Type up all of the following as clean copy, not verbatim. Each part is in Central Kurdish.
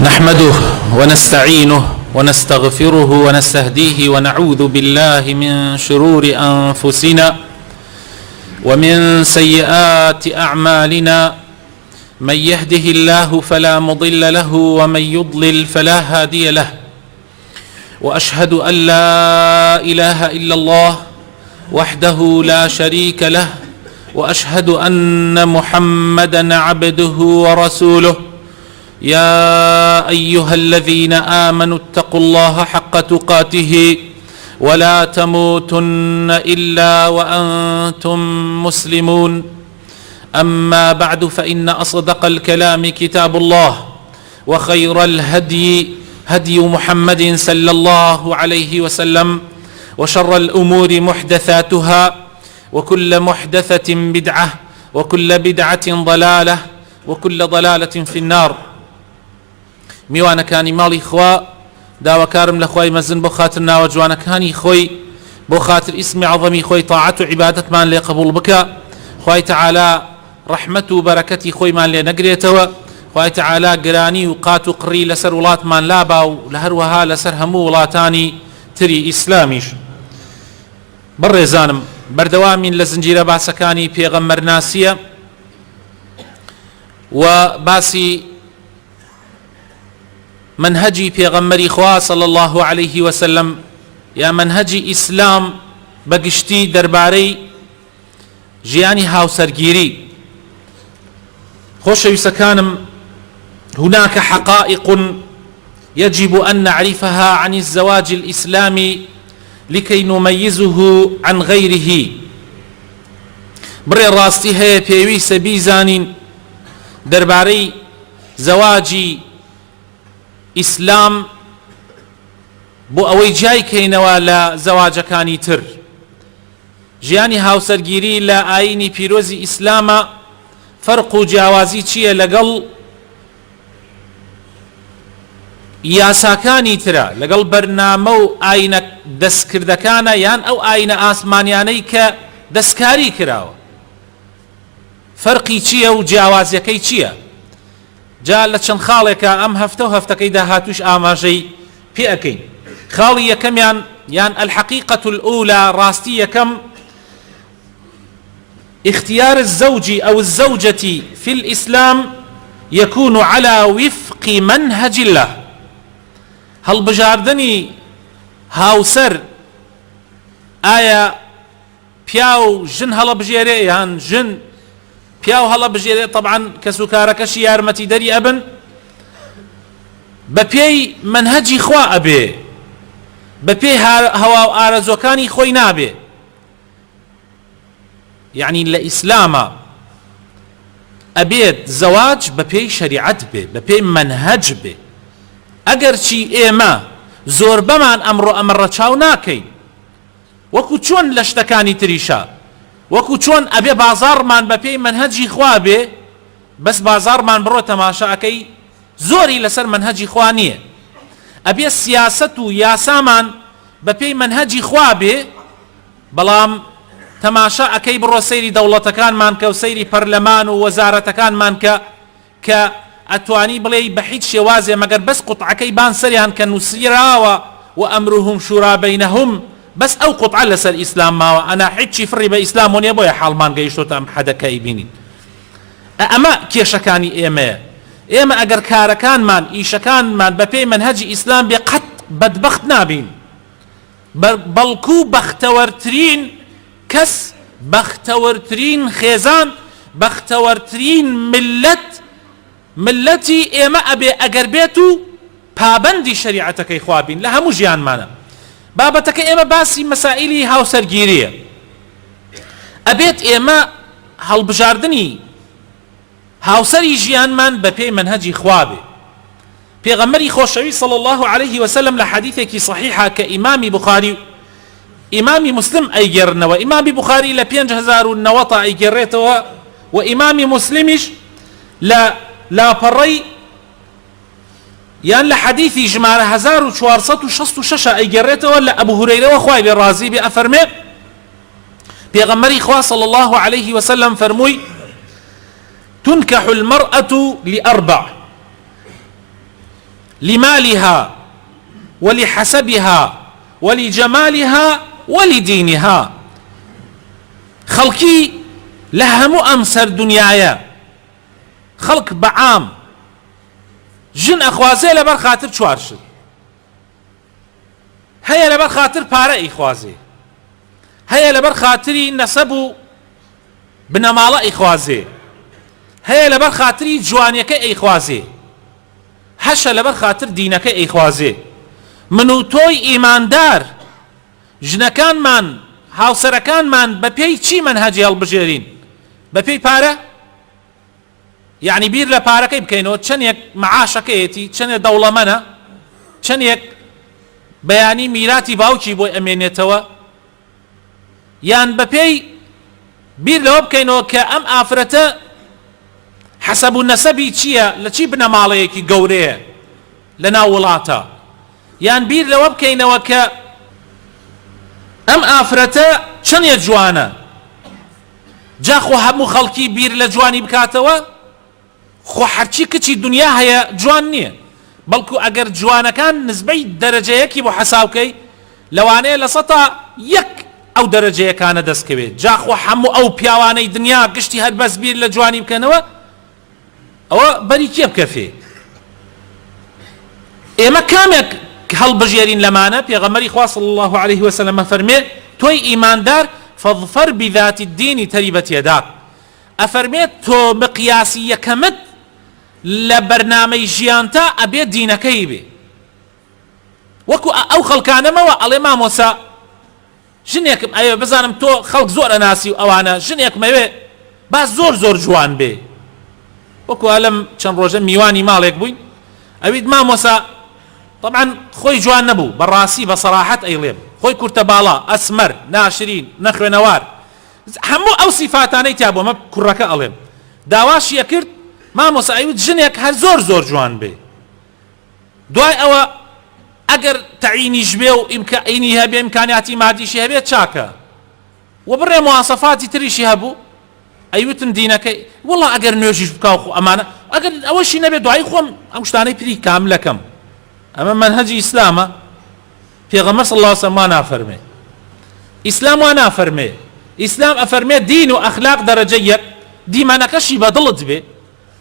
نحمده ونستعينه ونستغفره ونستهديه ونعوذ بالله من شرور أنفسنا ومن سيئات أعمالنا. من يهده الله فلا مضل له ومن يضلل فلا هادي له، وأشهد أن لا إله إلا الله وحده لا شريك له، وأشهد أن محمدا عبده ورسوله. يا أيها الذين آمنوا اتقوا الله حق تقاته ولا تموتن إلا وأنتم مسلمون. أما بعد، فإن أصدق الكلام كتاب الله، وخير الهدي هدي محمد صلى الله عليه وسلم، وشر الأمور محدثاتها، وكل محدثة بدعة، وكل بدعة ضلالة، وكل ضلالة في النار. میوانەکانی ماڵی خوا، داواکارم لە خوای مەزن بۆ خاتر ناوە جوانەکانی خۆی، بۆ خاتر ئیسمی عەظەمی خۆی تاعەت و عیبادەتمان لێ قبوڵ بکە. خوای تەعالا ڕەحمەت و بەرەکەتی خۆیمان لێ نەگرێتەوە. خوای تەعالا گرانی و قات و قڕی لەسەر وڵاتمان لابا و لە هەروەها لەسەر هەموو وڵاتانی تری ئیسلامیش. بەڕێزانم، بەردەوامین لە زنجیرە باسەکانی پێغەمبەرناسیە و باسی منهجی پێغەمبەری خوا صلی الله عليه وسلم یا منهجی ئیسلام بەگشتی دەربارەی ژیانی هاوسەرگیری. خۆشەویستەکانم، هناك حقائق يجب أن نعرفها عن الزواج الإسلامي لكي نميزه عن غيره. بڕێ ڕاستی هەیە پێویستە بیزانین دەربارەی زەواجی ئیسلام بۆ ئەوەی جای کەینەوە لە زەواجەکانی تر. ژیانی هاوسەرگیری لە ئاینی پیرۆزی ئیسلامە فەرق و جیاوازی چییە لەگەڵ یاساکانی ترە، لەگەڵ بەرنامە و ئاینە دەستکردەکانە یان ئەو ئاینە ئاسمانیانەی کە دەستکاری کراوە. فەرقی چییە و جیاوازیەکەی چییە؟ جا لە چەند خاڵێکە ئەم هەفتە و هەفتەکەی داهاتوش ئاماژەی پێ ئەەکەین. خاڵی یەکەمیان یان الحقيقة الأولى، ڕاستی یەکەم، اختيار الزوج أو الزوجة في الإسلام يكون على وفق منهج الله. هەڵبژاردنی هاوسەر ئایا پیا و ژن هەڵەبژێرێ یان ژن پیا و هەڵەبژێرێ؟ طبعا کەسوکارەکەشی یارمەتی دەری ئەبن، بە پێی منهەجی خوا ئەبێ، بە پێی هەوا و ئارەزۆکانی خۆی نابێ. یعنی لە ئیسلامە ئەبێت زەواج بە پێی شەریعەت بێ، بە پێی منهەج بێ. ئەگەرچی ئێمە زۆر بەمان ئەمڕۆ ئەمە ڕەچاو ناکەین، وەکو چۆن لە شتەکانی تریشە، وەکو چۆن ئەبێ بازاڕمان بە پێی منهەجی خوا بێ، بەس بازاڕمان بڕۆ تەماشاکەی زۆری لەسەر منهەجی خوا نییە. ئەبێ سیاسەت و یاسامان بە پێی منهەجی خوا بێ، بەڵام تەماشا ئەەکەی بڕۆ سەیری دەوڵەتەکانمان کە و سەیری پەرلەمان و وەزارەتەکانمان کە ئەتوانی بڵێ بە هیچ شێوازێ مەگەر بەس قوتعەکەی بان سەریان کە نووسراوە و ئەمروهم شورا بەینەهم، بەس ئەو قوتعە لەسەر ئیسلام ماوە. ئەنا هیچی فڕی بە ئیسلام و نییە، بۆیە حاڵمان گەیشتۆتە ئەم حەدەکەی بینین. ئەمە کێشەکانی ئێمەیە. ئێمە ئەگەر کارەکانمان ئیشەکانمان بە پێی منهەجی ئیسلام بێ، قەت بەدبەخت نابین، بەڵکو بەختەوەرترین کەس، بەختەوەرترین خێزان، بەختەوەرترین ملەتی ئێمە ئەبێ ئەگەر بێت و پابەندی شەریعەتەکەی خوا بین لە هەموو ژیانمانە. بابەتەکە ئێمە باسی مەسائیلی هاوسەرگیریە. ئەبێت ئێمە هەڵبژاردنی هاوسەری ژیانمان بە پێی منهەجی خوا بێ. پێغەمبەری خۆشەوی صلی الله عليه وسلم لە حەدیثێکی صحیحە کە ئیمامی بوخاری ئیمامی مسلم ئەیگێڕنەوە، ئیمامی بوخاری لە 5090 ئەیگێڕێتەوە و ئیمامی مسلمیش لە لاپەڕەی یان لە حەدیثی ژمارە 1466 ئەیگێڕێتەوە لە ئەبو هورەیرەوە خوای بێ ڕازی بێ ئەفەرمێ پێغەمبەری خوا صلی الله عليه وسلم تنكح المرأة لأربع لمالها ولحسبها ولجمالها ولدينها. خەڵکی لە هەموو ئەم سەر دنیاە خەڵک بەعام ژن ئەخوازێ لەبەر خاتر چوارشت، هەیە لەبەر خاتر پارە ئەیخوازێ، هەیە لەبەر خاتری نەسەب و بنەماڵە ئەیخوازێ، هەیە لەبەر خاتری جوانیەکە ئەیخوازێ، هەشە لەبەر خاتر دینەکە ئەیخوازێ. من و تۆی ئیماندار ژنەکانمان هاوسەرەکانمان بە پێی چی منهەجی هەڵبژێرین؟ بە پێی پارە؟ یعنی بیر لە پارەکەی بکەینەوە چەندێک مەعاشەکەیەتی، چەندێک دەوڵەمەنە، چەندێک بەیانی میراتی باوکی بۆی ئەمێنێتەوە، یان بە پێی بیر لەوە بکەینەوە کە ئەم ئافرەتە حەسەب و نەسەبی چییە، لە چی بنەماڵەیەکی گەورەیە لە ناو وڵاتە، یان بیر لەوە بکەینەوە کە ئەم ئافرەتە چەندێک جوانە، جا خۆ هەموو خەڵکی بیر لە جوانی بکاتەوە؟ خۆ هەرچی کچی دنیا هەیە جوان نییە، بەڵکو ئەگەر جوانەکان نسبەی دەرەجەیەکی بۆ حەساوکەی لەوانەیە لە سەتا یەک ئەو دەرەجەیەکانە دەستکەوێت. جا خۆ هەموو ئەو پیاوانەی دنیا گشتی هەر بەس بیر لە جوانی بکەنەوە، ئەوە بەری کێ بکەفێ؟ ئێمە کامێک هەڵبژێرین لەمانە؟ پێغەمبەری خوا صلی الله عليه وسلم فەرمێ تۆی ئیماندار فەظفەر بذات الدین تەریبەت یەداک، ئەفەرمێت تۆ مقیاسی یەکەمت لە بەرنامەی ژیانتا ئەبێ دینەکەی بێ. وەکو ئەو خەڵکانەمەوە ئەڵێ مامۆسا ژنێکم ئەوێ بزانم تۆ خەڵک زۆر ئەناسی و ئەوانە ژنێکم ئەوێ با زۆر زۆر جوان بێ. وەکو ئەلەم چەند ڕۆژە میوانی ماڵێک بووین ئەویت مامۆسا طبعا خۆی جوان نەبوو، بەڕاستی بە سەراحەت ئەیڵێم، خۆی کورتە باڵا، ئەسمەر، ناشرین، نەخوێنەوار، هەموو ئەو سیفاتانەی تیا بۆ مە کوڕەکە ئەڵێم. داواشیە کرد مامۆسا ئەیوت ژنێک هەر زۆر زۆر جوان بێ، دوای ئەوە ئەگەر تەعینیش بێ و ئینی هەبێ ئیمکانیاتی مادیشی هەبێت چاکە، و بڕێ مواسەفاتی تریشی هەبوو ئەیوتن دینەکەی وەڵا ئەگەر نوێژیش بکاو خۆ ئەمانە ئەگەر ئەوەشی نەبێت دوای خۆم ئەم شتانەی پری کاملەکەم. ئەمە منهەجی ئیسلامە. پێغەمبەر صلی الله علیه وسلم وا نافەرمێ، ئیسلام وا نافەرمێ. ئیسلام ئەفەرمێ دین و ئەخلاق دەرەجە یەک، دیمانەکەشی بە دڵت بێ،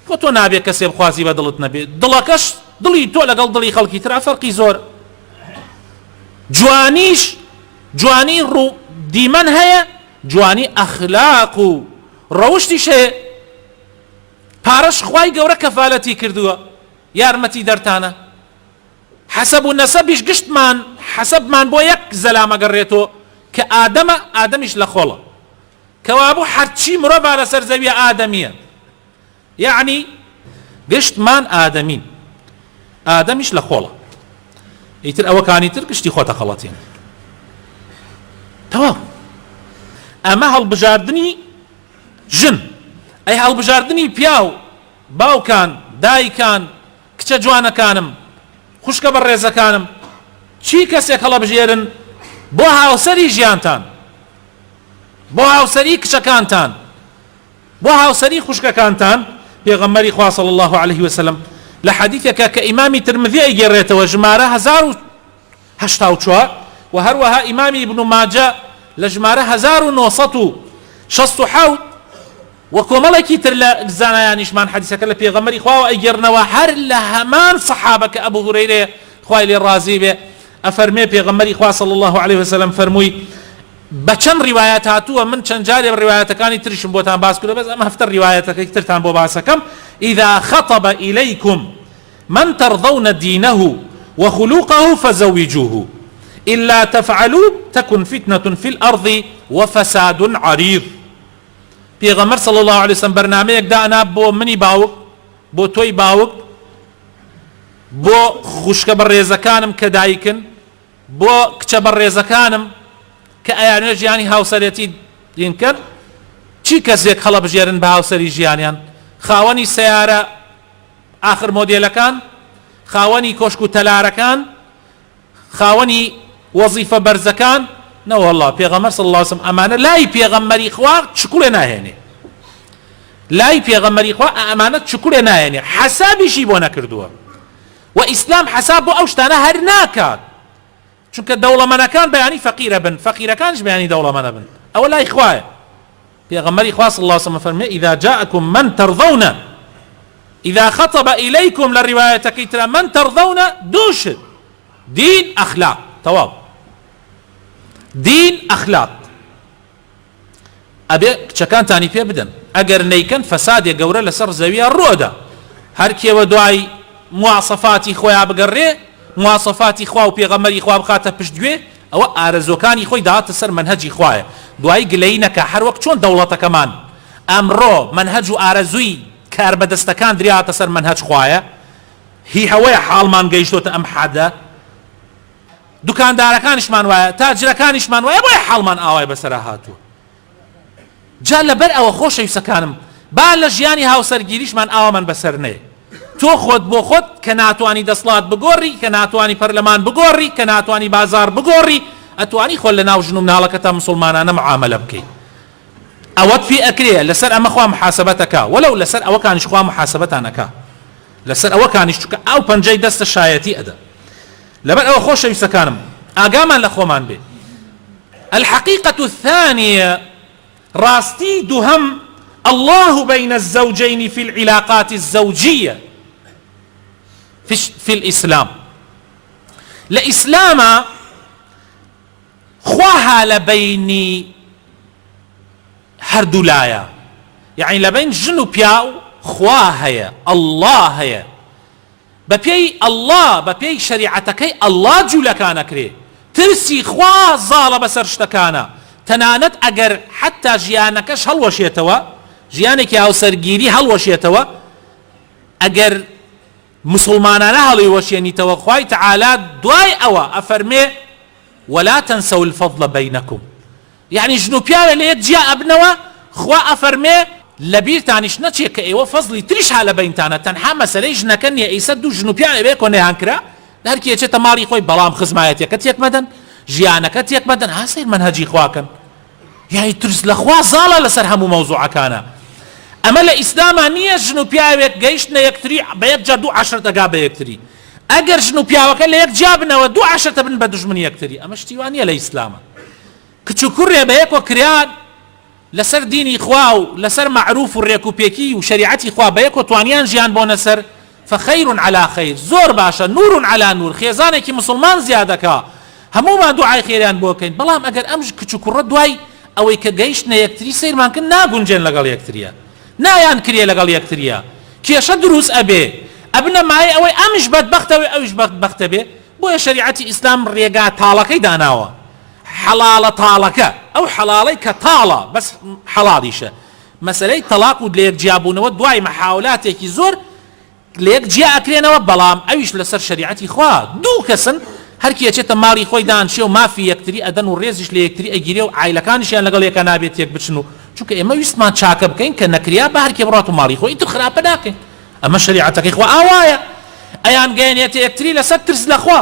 خۆ تۆ نابێت کەسێ بخوازی بە دڵت نەبێ، دڵەکەش دڵی تۆ لەگەڵ دڵی خەڵکی ترا فەرقی زۆر. جوانیش جوانی ڕوو دیمەن هەیە، جوانی ئەخلاق و ڕەوشتیش هەیە. پارەش خوای گەورە کەفالەتی کردووە، یارمەتی دەرتانە. حەسەب و نەسەبیش گشتمان حەسەبمان بۆ یەک زەلامە گەڕێتەوە کە ئادەمە، ئادەمیش لە خۆڵە، کەوابوو هەرچی مرۆڤ لەسەر زەویە ئادەمیە، یعنی گشتمان ئادەمین، ئادەمیش لە خۆڵە، ئیتر ئەوەکانی تر گشتی خۆتە خەڵەتین. تەواو. ئەمە هەڵبژاردننی ژن، ئەی هەڵبژاردننی پیاو، باوکان، دایکان، کچە جوانەکانم، خوشکە بە ڕێزەکانم، چی کەسێک هەڵەبژێرن بۆ هاوسەری ژیانتان، بۆ هاوسەری کچەکانتان، بۆ هاوسەری خوشکەکانتان. پێغەمبەری خوا صلی الله عليه وسلم لە حەدیثێکە کە ئیمامی ترمذی ئەیگێڕێتەوە ژمارە 1084 و هەروەها ئیمامی ئیبن ماجە لە ژمارە 1967 و کۆمەڵێکی تر لە زانایانیشمان حەدیثەکە لە پێغەمبەری خواوە ئەیگێڕنەوە هەر لە هەمان سەحابە کە ئەبوو هورەیرە خوای لێ ڕازی بێ. ئەفەرمێ پێغەمبەری خوا صلی الله عليه وسلم فەرمووی بە چەند ڕیوایەت هاتووە، من چەند جارێ ڕیوایەتەکانی تریشم بۆتان باس کردو، بەس ئەمە هەفتە ڕیوایەتەکەی ترتان بۆ باسەکەم. إذا خطب إليكم من ترضون دينه وخلوقه فزوجوه إلا تفعلوا تكن فتنة في الأرض وفساد عريض. پێغەمبەر صلی الله عليه وسلم بەرنامەیەک دانا بۆ منی باوک، بۆ تۆی باوک، بۆ خوشکە بەڕێزەکانم کە دایکن، بۆ کچە بەڕێزەکانم کە ئەیانوێ ژیانی هاوسەرەتی دینکەن. چی کەسێک هەڵەبژێرن بە هاوسەری ژیانیان؟ خاوەنی سەیارە ئاخر مۆدێلەکان، خاوەنی کۆشک و تەلارەکان، خاوەنی وەزیفە بەرزەکان. نەوەڵڵا پێغەمبەر صلی الله علیه وسلم ئەمانە لای پێغەمبەری خوا چکوڵێ ناهێنێ، لای پێغەمبەری خوا ئەمانە چکوڵێ ناهێنێ، حەسابیشی بۆ نەکردووە. و ئیسلام حەساب بۆ ئەو شتانە هەر ناکات، چونکە دەوڵەمەندەکان بەیانی فەقیرە بن، فەقیرەکانش بەیانی دەوڵەمەندە بن، ئەوە لای خوایە. پێغەمبەری خوا صلی الله علیه و سلم فەرمێ إذا جاءكم من ترضون، إذا خطب إليكم للروايتكي ترى من ترضون دوش دين أخلاق تواو دين أخلاق أبي كان تاني فيه بدن أجر نيكن فساد يجور لسر زاوية الرؤدة هركي ودعي مواصفاتي خويا بقري مواصفاتي خوا وبيغمري خوا بخاطر بشدوي أو أرزوكاني خوي دعات سر منهجي خوايا دعي قلينك هر وقت شون دولة كمان أمرو منهج أرزوي کار بەدەستەکان دریاتە سەر منهج خوایە هی هەوەیە حاڵمان گەیشتۆتە ئەم حەدە دوکاندارەکانیشمان وایە تاجرەکانیشمان وایە بۆیە حاڵمان ئاوای بەسەرا هاتووە. جا لەبەر ئەوە خۆشەویستەکانم با لە ژیانی هاوسەرگیریشمان ئاوامان بەسەر نەیە. تۆ خۆت بۆ خۆت کە ناتوانی دەسڵات بگۆڕی، کە ناتوانی پەرلەمان بگۆڕی، کە ناتوانی بازار بگۆڕی، ئەتوانی خۆت لە ناو ژن و مناڵەکەتە مسڵمانانە معاملە بکەیت. ئەوەت في ئەکرێ لەسەر ئەمە خوا محاسبەتەکە وەلەو لەسەر ئەوەکانیش خوا محاسبەتانەکە لەسەر ئەوەکانیش چونکە ئەو پەنجەی دەستە شایەتی ئەدە. لەبەر ئەوە خۆشەویستەکانم ئاگامان لە خۆمان بێ. الحقيقة الثانية راستي دهم الله بين الزوجين في العلاقات الزوجية في الإسلام. لإسلام خواها لبيني هەردوو لایە، یعنی لەبین ژن و پیاو خوا هەیە، ئەڵڵا هەیە، بە پێی ئەڵڵا بە پێی شەریعەتەکەی ئەڵڵا جوولەکانەکرێ، ترسی خوا زاڵە بەسەر شتەکانە، تەنانەت ئەگەر حتا ژیانەکەش هەڵوەشێتەوە، ژیانێکی هاوسەرگیری هەڵوەشێتەوە، ئەگەر مسلمانانە هەڵی وەشێنیتەوە خوای تەعالا دوای ئەوە ئەفەرمێ ولا تنسوا الفضل بينكم، يعني ژن و پیاوە لە یەک جیا ئەبنەوە خوا ئەفەرمێ لەبیرتانیش نەچێت کە ئێوە فەزڵی تریش ها لە بەینتانە، تەنها مەسەلەی ژنەکە نییە ئەیسە دوو ژن و پیاوە بێ کۆنەیان کرا هەرکی ئەچێتە ماڵی خۆی، بەڵام خزمایەتیەکە تێک مەدەن، ژیانەکە تێک مەدەن، ها سەیر منهەجی خواکەن، یعنی ترس لە خوا زاڵە لەسەر هەموو مەوزوعەکانە. ئەمە لە ئیسلاما نییە ژن و پیاوێک گەیشتنە یەکتری بە یەک جا دوو عەشر دەگا بە یەکتری، ئەگەر ژن و پیاوەکە لە یەک جا بنەوە دوو عەشرە بن بە دوژمنی یەکتری، ئەمە شتی وان نییە لە ئیسلامە. کچ و کوڕێ بە یەکۆ کریان لەسەر دینی خوا و لەسەر معروف و ڕێکوپێکی و شریعەتی خوا بە یەکۆ توانیان ژیان بۆنە سەر فخەیر عەلا خەیر، زۆر باشە، نور عەلا نور، خێزانێکی مسلمان زیادەکە، هەموومان دوعای خێریان بۆ بکەین. بەڵام ئەگەر ئەم کچ و کوڕە دوای ئەوەی کە گەیشتنە یەکتری سەیرمان کرد ناگونجێن لەگەڵ یەکتریە، نایان کرێ لەگەڵ یەکتریە، کێشە دروست ئەبێ، ئەبنە مای ئەوەی ئەمیش بەدبەختەوەی ئەویش بەدبەختە بێ. بۆیە شریعەتی ئیسلام ڕێگا تاڵەکەی داناوە، حەڵاڵە تاڵەکە، ئەو حەڵاڵەی کە تاڵە بەس حەڵاڵیشە. مەسەلەی تەلاق و لە یەک جیابوونەوە دوای مەحاولاتێکی زۆر لە یەک جیا ئەکرێنەوە، بەڵام ئەویش لەسەر شریعەتی خوا. دوو کەسن هەرکی ئەچێتە ماڵی خۆی دانشێ و مافی یەکتری ئەدەن و ڕێزیش لە یەکتری ئەگیرێ و عایلەکانیشیان لەگەڵ یەکە نابێت یەک بچن و چونکە ئێمە ویستمان چاکە بکەین کە نەکریا بە هەرکێ بڕات و ماڵی خۆی ئیتر خراپە ناکەین. ئەمە شریعەتەکەی خوا ئاوایە، ئەیان گەیەنێتە یەکتری لەسەر ترس لە خوا.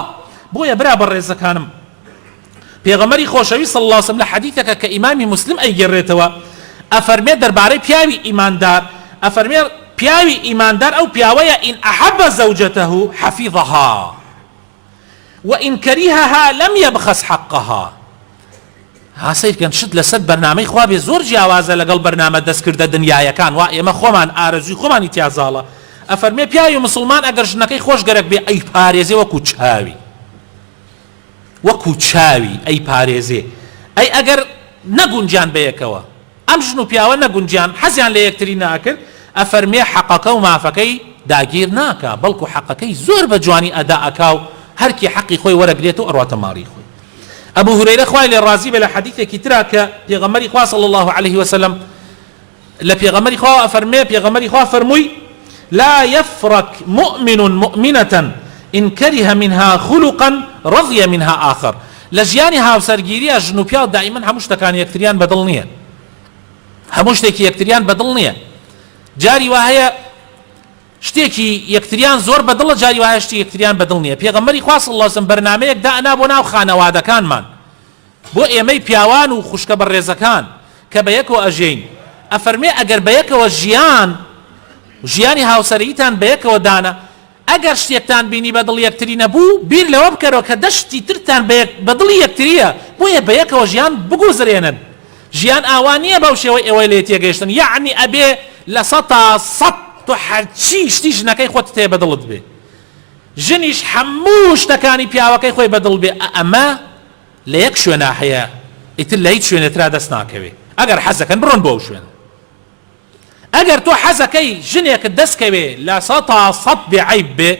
بۆیە برا بەڕێزەکانم پێغەمبەری خۆشەوی صلی الله علیه و سلم لە حەدیثەکە کە ئیمامی مسلم ئەیگەڕێتەوە ئەفەرمێ دەربارەی پیاوی ئیماندار، ئەفەرمێ پیاوی ئیماندار ئەو پیاوەیە ئین ئەحەبە زەوجەتەه حەفیظەها وئین کەریهەها لەم یەبخەس حەقەها. ها سەیرکەن شت لەسەر بەرنامەی خوا بێ زۆر جیاوازە لەگەڵ بەرنامە دەستکردە دنیایەکان، وا ئێمە خۆمان ئارەزوی خۆمانی تیازاڵە. ئەفەرمێ پیاوی مسلمان ئەگەر ژنەکەی خۆشگەرەک بێ ئەی پارێزێ وەکو چاوی، وەکو چاوی ئەی پارێزێ، ئەی ئەگەر نەگونجیان بەیەکەوە ئەم ژن و پیاوە نەگونجیان حەزیان لە یەکتری ناکرد، ئەفەرمێ حەقەکە و مافەکەی داگیر ناکە، بەڵکو حەقەکەی زۆر بە جوانی ئەدا ئەکا و هەرکی حەقی خۆی وەرەگرێت و ئەڕواتە ماڵی خۆی. ئەبوو هورەیرە خوای لێ ڕازی بێ لە حەدیثێکی ترا کە پێغەمبەری خوا صلی الله عليه وسلم لە پێغەمبەری خوا ئەفەرمێ، پێغەمبەری خوا فەرمووی لا يفرق مؤمن مؤمنة إن كره منها خلقا رضي منها آخر. لجياني هاوسەرگیریە ژن و پیاو دائما هەموو شتەکان یەکتریان بەدڵ نییە، هەموو شتێکی یەکتریان بەدڵ نییە. جاری وایە شتێکی یەکتریان زۆر بەدڵە، جاری وایە شتی یەکتریان بەدڵ نییە. پێغەمبەری خوا صلی الله علیه وسلم بەرنامەیەک دانا بۆ ناو خانەوادەکانمان بۆ ئێمەی پیاوان و خوشکە بەڕێزەکان کە بە یەکەوە ئەژین. ئەفەرمێ ئەگەر بە یەکەوە ژیانی هاوسەرگیریتان بە یەکەوە دانا، ئەگەر شتێکتان بینی بە دڵ یەکتری نەبوو بیر لەوە بکەرەوە کە دەشتی ترتان بە دڵی یەکتریە بۆیە بە یەکەوە ژیان بگوزرێنن ژیان ئاوا نییە بەو شێوەی ئێوەی لێ تێگەیشتن یعنی ئەبێ لە 100 تۆ هەرچی شتی ژنەکەی خۆت تێ بە دڵت بێ ژنیش هەموو شتەکانی پیاوەکەی خۆی بە دڵ بێ ئەمە لە یەک شوێنە هەیە ئیتر لە هیچ شوێنێترا دەست ناکەوێ ئەگەر حەزەکەن بڕۆن بۆ ئەو شوێنە ئەگەر تۆ حەزەکەی ژنێکت دەستکەوێ لە 100 بێعیب بێ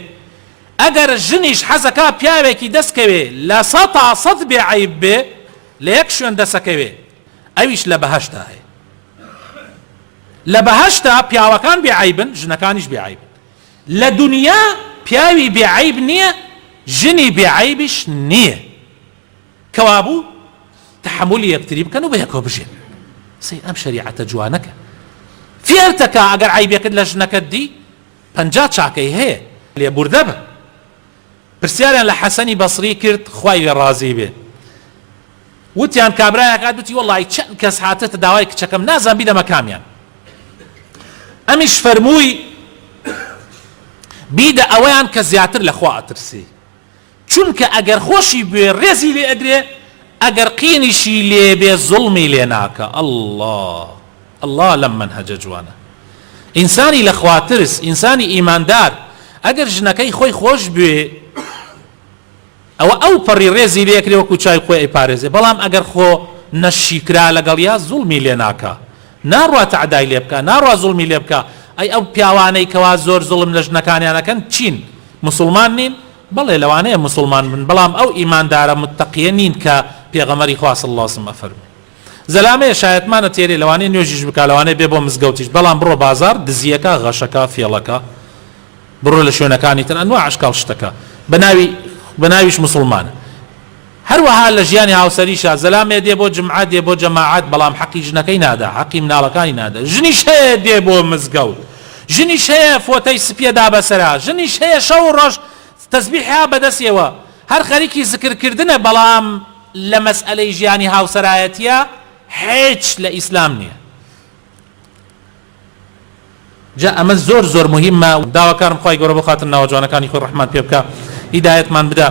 ئەگەر ژنیش حەزەکە پیاوێکی دەستکەوێ لە 100 بێعیب بێ لە یەک شوێن دەسەکەوێ ئەویش لە بەهەشتا هەیە لە بەهەشتا پیاوەکان بێعیبن ژنەکانیش بێعیبن لە دنیا پیاوی بێعیب نییە ژنی بێعیبیش نییە کەوابوو تحملی یەکتری بکەن و بە یەکەوە بژێن سەی ئەم شەریعەتە جوانەکە فێرتەکە ئەگەر عیبێکت لە ژنەکەت دی 50 چاکەی هەیە لێبوردە بە پرسیاریان لە حەسەنی بەسری کرد خوای لێ ڕازی بێ وتیان کابرایەکات وتی وەڵی چەند کەس هاتەتە داوای کچەکەم نازان بیدەمە کامیان ئەمیش فەرمووی بیدە ئەوەیان کە زیاتر لە خوا ئەترسی چونکە ئەگەر خۆشی بێ ڕێزی لێ ئەدرێ ئەگەر قینیشی لێ بێ زوڵمی لێ ناکە الله لەم منهەجە جوانە ئینسانی لە خواترس ئینسانی ئیماندار ئەگەر ژنەکەی خۆی خۆش بێ ئەو پەڕی ڕێزی لێکرێ وەکو چای خۆی ئەیپارێزێ بەڵام ئەگەر خۆ نەشیکرا لەگەڵ یا زوڵمی لێ ناکە ناڕوا تەعدای لێ بکە ناڕوا زوڵمی لێ بکە ئەی ئەو پیاوانەی کەوا زۆر زوڵم لە ژنەکانیانەکەن چین مسلمان نین بەڵێ لەوانەیە مسلمان بن بەڵام ئەو ئیماندارە متەقیە نین کە پێغەمەری خوا صلی الله علیه وسلم ئەفەرمووی زەلامەیە شایەتمانە تێرێ لەوانەیە نوێژیش بکە لەوانەیە بێ بۆ مزگەوتیش بەڵام بڕۆ بازار دزیەکە غەشەکە فێڵەکە بڕۆ لە شوێنەکانی تر ئەنواع عشقال شتەکە بەناویش مسلمانە هەروەها لە ژیانی هاوسەریشە زەلامێ دێ بۆ جمعە دێ بۆ جەماعەت بەڵام حەقی ژنەکەی نادا حەقی مناڵەکانی نادا ژنیش هەیە دێ بۆ مزگەوت ژنیش هەیە فۆتەی سپیەدا بەسەرا ژنیش هەیە شەو ڕۆژ تەسبیحیا بەدەستیەوە هەر خەریکی زکرکردنە بەڵام لە مەسئلەی ژیانی هاوسەرایەتیە هیچ لە ئیسلام نییە جا ئەمە زۆر مهمە داواکارم خوای گەورە بخاتن ناوە جوانەکانی خۆی ڕەحمان پێ بکە هیدایەتمان بدە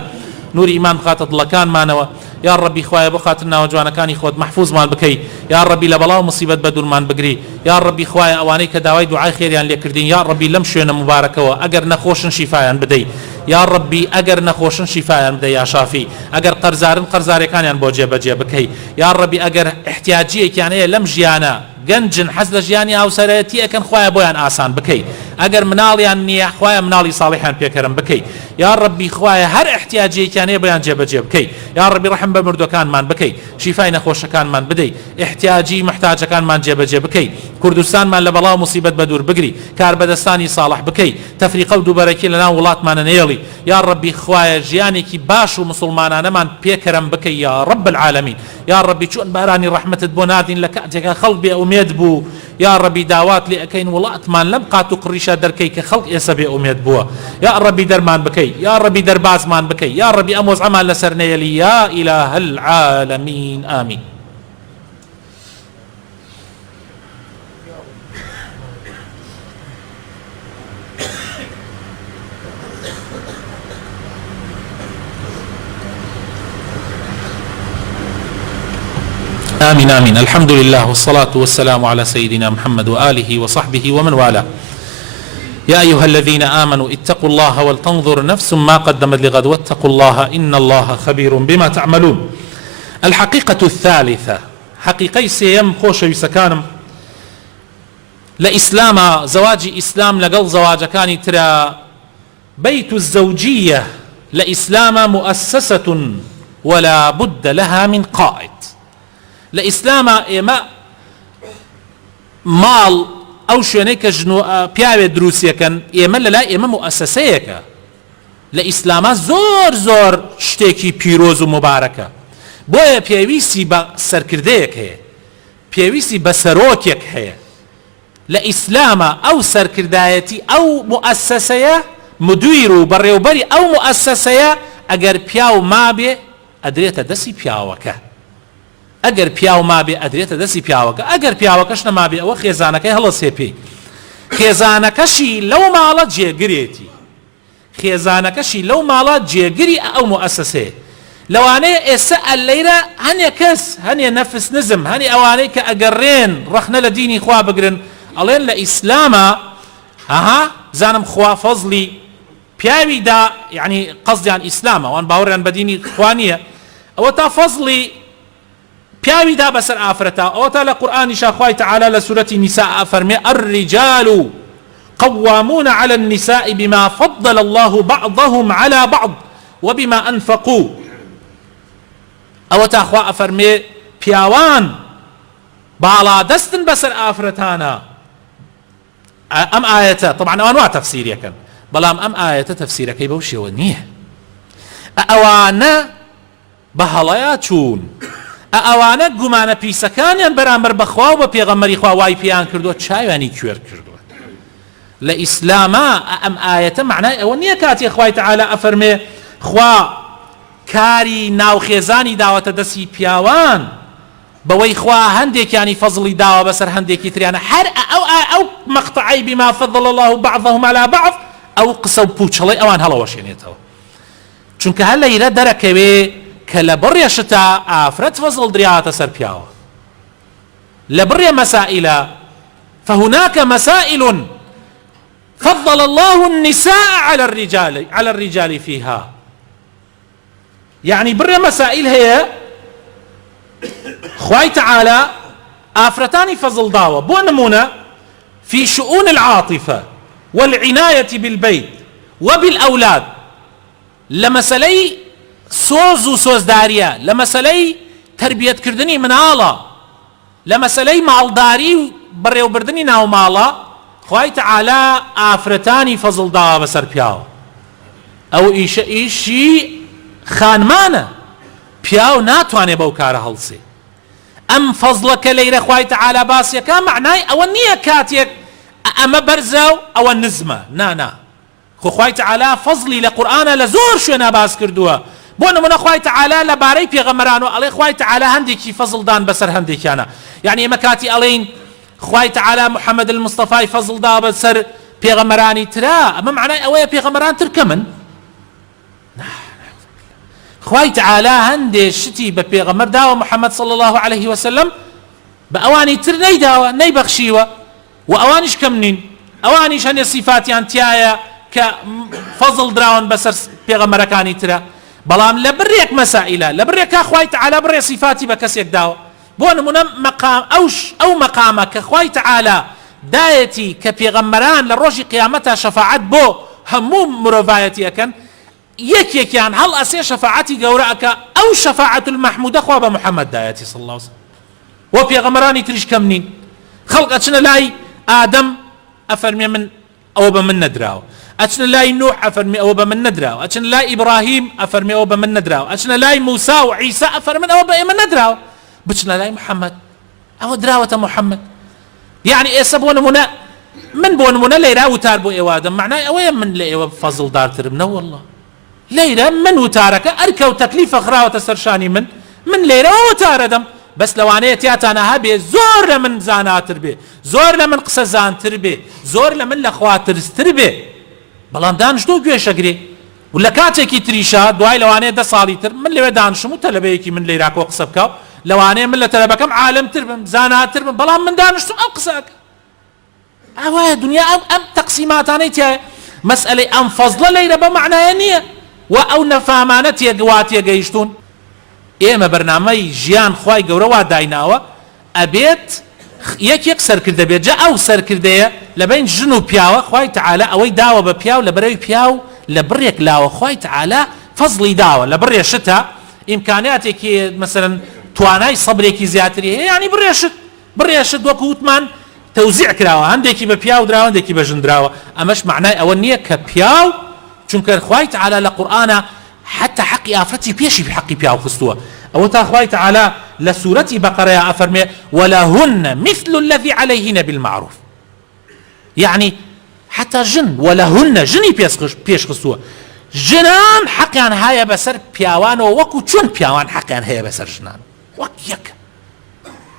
نوری ئیمان بخاتە دڵەکانمانەوە یا ڕەبی خوایە بخاتن ناوە جوانەکانی خۆت محفوظمان بکەی یا ڕەبی لە بەڵاو مصیبەت بە دوورمان بگری یا ڕەبی خوایە ئەوانەی کە داوای دوعای خێریان لێکردین یا ڕەبی لەم شوێنە مبارەکەوە ئەگەر نەخۆشن شیفایان بدەی یا ڕەبی ئەگەر نەخۆشن شیفایان بدەی یا شافی ئەگەر قەرزارن قەرزارەکانیان بۆ جێبەجێ بکەی یا ڕەبی ئەگەر احتیاجیەکیان هەیە لەم ژیانە گەنجن حەز لە ژیانی هاوسەرەتی ئەکەن خوایە بۆیان ئاسان بکەی ئەگەر مناڵیان نییە خوایە مناڵی ساڵحیان پێکەرم بکەی یا ڕەبی خوایە هەر احتیاجیەکیان هەیە بۆیان جێبەجێ بکەی یا ڕەبی ڕەحم بە مردوەکانمان بکەی شیفای نەخۆشەکانمان بدەی احتیاجی محتاجەکانمان جێبەجێ بکەی کوردستانمان لە بەڵاو مصیبەت بە دوور بگری کاربەدەستانی ساڵح بکەی تەفریقە و دووبەرەکی لەناو وڵاتمانە نێڵی یا ڕەبی خوایە ژیانێکی باش و مسلمانانەمان پێکەرم بکەی یا ڕەب العالەمین یا ڕەبی چۆن بارانی ڕەحمەتت بۆ نادین لە کاتێکە خەڵک بێ ئومێد بوو یا ڕەبی داوات لێ ئەکەین وڵاتمان لەم قات و قڕیشە دەرکەی کە خەڵک ئێستا بێ ئومێد بووە یا ڕەبی دەرمان بکەی یا ڕەبی دەربازمان بکەی یا ڕەبی ئەم وەزعەمان لەسەر نێڵی یا ئیلاه العالەمین ئامین آمين آمين الحمد لله والصلاة والسلام على سيدنا محمد وآله وصحبه ومن والاه يا أيها الذين آمنوا اتقوا الله ولتنظر نفس ما قدمت لغد واتقوا الله إن الله خبير بما تعملون الحقيقة الثالثة حقيقي سيم خوش يسكانم لإسلام زواج إسلام لقل زواج كان ترى بيت الزوجية لإسلام مؤسسة ولا بد لها من قائد لإسلام إما مال أو شوێنەی جنو پیاوێ دروستیەکەن ئێمە لەلای ئێمە مؤسسەیەکە لە ئیسلامە زۆر شتێکی پیرۆز و مبارەکە بۆیە پێویستی بە سەرکردەیەک هەیە پێویستی بە سەرۆکێک هەیە لە ئیسلامە ئەو سەرکردایەتی ئەو مؤسسەیە مدیر و بەڕێوەبەری ئەو مؤسسەیە ئەگەر پیاو مابێ ئەدرێتە دەستی پیاوەکە ئەگەر پیاو مابێ ئەدرێتە دەستی پیاوەکە ئەگەر پیاوەکەش نەمابێ ئەوە خێزانەکەی هەڵەسێ پێی خێزانەکەشی لەو ماڵە جێگرێتی خێزانەکەشی لەو ماڵە جێگری ئەو مؤسسەیە لەوانەیە ئێستا ئەلەیرە هەنێ کەس هەنێ نەفس نزم هەنی ئەوانەی کە ئەگەڕێن ڕەخنە لە دینی خوا بگرن ئەڵێن لە ئیسلامە زانم خوا فەزلی پیاویدا یعنی قەزدیان ئیسلامە ئەوان باوەڕیان بە دینی خوا نییە ئەوە تا فەزلی پیاویدا بەسەر ئافرەتە ئەوە تا لە قورئانیشا خوای تەعالا لە سورەتی نیساء ئەفەرمێ الرجال قوامون على النساء بما فضل الله بعضهم على بعض وبما أنفقوا أو تاخوا أفرمي پیاوان بالا دستن بسر آفرتانا أم آية طبعا أنواع تفسير يكن بلام أم آية تفسير كي بوشي ونيه أوانا بهلاياتون أوانا قمانا بيسكانيان برامبر بخوا وبيغمري خوا واي بيان كردو تشايواني كوير كردو لإسلاما أم آية معناه أونية كاتي أخوي تعالى أفرمي خوا كاري ناو خيزاني داوة دسي بياوان بوي خوا هنديك يعني فضلي داوة بسر هنديك يتريانا حر أو مقطعي بما فضل الله بعضهم على بعض أو قصو بوچلي أوان هلا وشينيتو چونك هلا يرى دركوي كالبريا شتا آفرت فضل درياتا سر بياوا لبريا مسائل فهناك مسائل فضل الله النساء على الرجال فيها يعني بر مسائل هي خواي تعالى آفرتان فضل داوة بو نمونة في شؤون العاطفة والعناية بالبيت وبالأولاد لمسألي سوز دارية لمسألي تربية كردني من آلا لمسألي مالداري بري وبردني ناو مالا خواهي تعالى آفرتاني فضل داوة بسر بياو او ايشي خانمانه بياو ناتواني بوكار هلسي ام فضلك ليرة خواهي تعالى باسيك معناي او النية كاتيك اما برزو او النزمة نا خواهي تعالى فضلي لقرآن لزور شو انا باس كردوها بونا من خواهي تعالى لباري بيغمرانو علي خواهي تعالى هنديكي فضل دان بسر هنديك انا يعني اما كاتي الين خواهي تعالى محمد المصطفى فضل دا بسر بيغمراني ترى اما معناه اويا بيغمران تركمن خواهي تعالى هندي شتي ببيغمر داوى محمد صلى الله عليه وسلم بأواني تر نيداوى نيبخشيوى وأوانيش كمنين أوانيش هني صفاتي انتيايا كفضل دراون بسر بيغمركاني ترى بلام لبريك مسائلة لبريك خواهي تعالى بري صفاتي بكسيك داوى بون من مقام أو مقامك خواهي تعالى دايتي كبيغمران للروج قيامتها شفاعت بو همو مروفايتي أكن يكيان هل أسي شفاعتي قورأك أو شفاعة المحمودة خواب محمد دايتي صلى الله عليه وسلم وبيغمراني تريش كمنين خلق أتشنا لاي آدم أفرمي من أو بمن ندراو أتشنا لاي نوح أفرمي أو بمن ندراو أتشنا لاي إبراهيم أفرمي أو بمن ندراو أتشنا لاي موسى وعيسى أفرمي أو بمن ندراو بچنا لاي محمد أو دراوة محمد يعني إيسا بونمونا من بونمونا ليرا وتار بو إيوادا معناه أويا من لإيوا بفضل دار تربنا والله ليرا من وتارك أركو تكليف أخراوة سرشاني من ليرا وتار دم بس لو أنا تياتانا هبي زور لمن زانات تربي زور لمن قصة زان تربي زور لمن لأخوات تربي بلان دانشتو قويش أقري ولا كاتيكي تريشا دواي لو أنا دا صالي تر من ليرا دانشمو تلبيكي من ليراك وقصبكاو لو أنا من لتلبكم عالم تربم زانات تربم بلان من دانشتو أو قصاك أوه دنيا أم تقسيمات أنا مسألة أم فضل ليرا بمعنى ينية وأو نفهمانتي قواتي قيشتون ئێمە بەرنامەی ژیان خوای گەورە وا دایناوە ئەبێت یەک سەرکردە بێت جا ئەو سەرکردەیە لەبین ژن و پیاوە خوای تەعالە ئەوەی داوە بە پیاو لە بەرەوی پیاو لە بڕێک لاوە خوای تەعالە فەزڵی داوە لە بڕێ شتە ئیمکانیاتێکی مەسەلەن توانای سەبرێکی زیاتری هەیە یعنی بڕێ شت وەکو وتمان تەوزیع کراوە هەندێکی بە پیاو دراوە هەندێکی بە ژن دراوە ئەمەش معنای ئەوە نییە کە پیاو چونکە خوای تەعالە لە قورئانە حتى حقي آفرتي بيشي بحقي بياو خستوه أو تاخواي تعالى لسورة بقرة أفرمي ولهن مثل الذي عليهن بالمعروف يعني حتى جن ولهن جني بيش خستوه جنان حقيان هاي بسر بياوان وكو چون بياوان حقيان هاي بسر جنان وكيك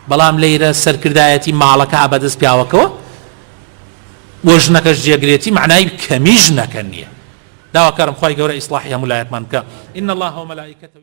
بلام ليرة سر كردايتي مالك عبدس بياوكو وجنك جيقريتي معناه كميجنك النية داواکارم خوای گەورە ئیسلاحی هەموو لایەکمان بکە. إن الله وملائكته